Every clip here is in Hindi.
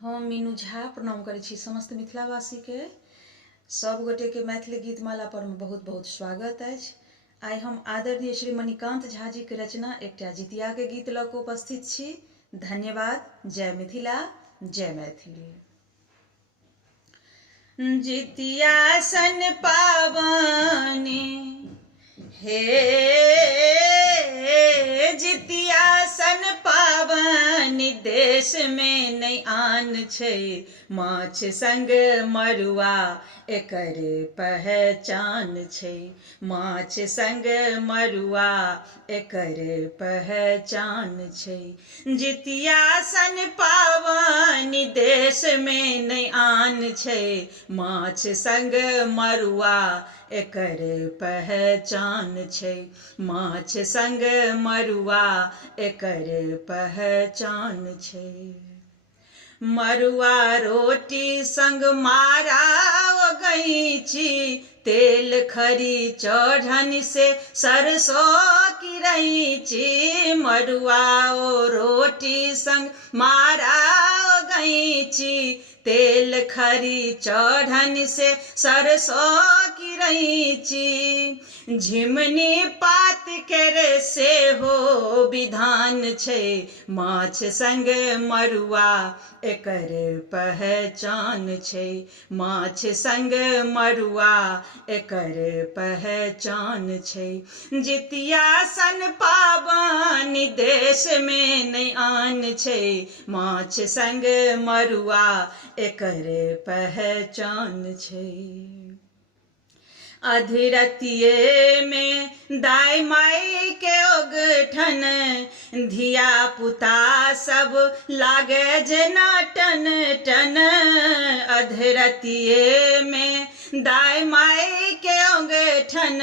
हम मीनू झा प्रणाम करै छी समस्त मिथिलावासी के। सब गोटे के मैथिली गीतमाला पर में बहुत बहुत स्वागत अछि। आई हम आदरणीय श्री मणिकांत झा जी के रचना एकटा जितिया के गीत लऽ कऽ उपस्थित छी। धन्यवाद। जय मिथिला, जय मैथिली। जितिया सन पावनी हे जितिया सन पावनी देश में नहीं आन छै। माछ संग मरुआ एकर पहचान छै। माछ संग मरुआ एकर पहचान छै। जितिया सन पावनी देश में नहीं आन छै। माछ संग मरुआ एकर पहचान छै। माछ संग मरुआ एकर पहचान छै। मरुआ रोटी संग मारा गईची तेल खरी चढ़न से सरसों की रईची। मरुआ रोटी संग मारा गईची तेल खरी चढ़न से सरसों की रईची। झिमनी पात केरे से हो विधान छै। माछ संग मरुआ एकर पहचान छै। माछ संग मरुआ एकर पहचान छै। जितिया सन पावनी देश में नहीं आन छै। माछ संग मरुआ एकर पहचान छै। अधरतिये में दाई माई के ओगठन धिया पुता सब लागे जेना टन टन। अधरतिये में दाई माई के ओगठन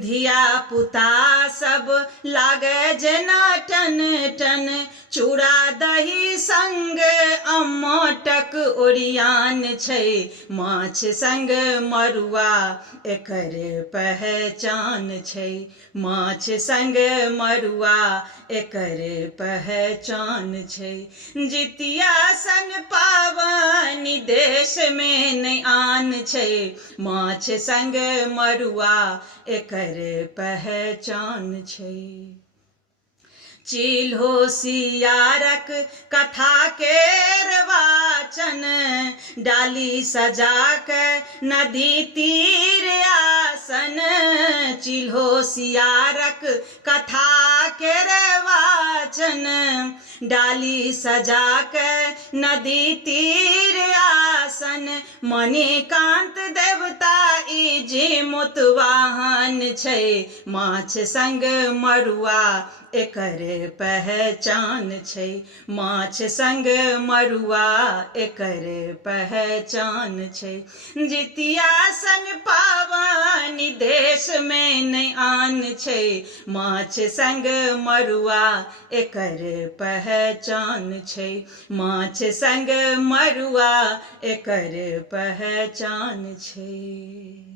धिया पुता सब लागे जेना टन टन। चूड़ा दही संग अम्मटक ओरियान छै। माछ संग मरुआ एकर पहचान छै। माछ संग मरुआ एकर पहचान छै। जितिया सन पावनी देश में नहीं आन छै। माछ संग मरुआ एकर पहचान छै। चिल्हो सियारक कथा केर वाचन डाली सजा के नदी तीर आसन। चिल्हो सियारक कथा केर वाचन डाली सजा के नदी तीर आसन। मणिकांत देवता ई जी मुतवाहन छै। माछ संग मरुआ एकर पहचान छै। माछ संग मरुआ एकर पहचान छै। जितिया सन पावनी देश में नहीं आन छै। माछ संग मरुआ एकर पहचान छै। माछ संग मरुआ एकर पहचान छै।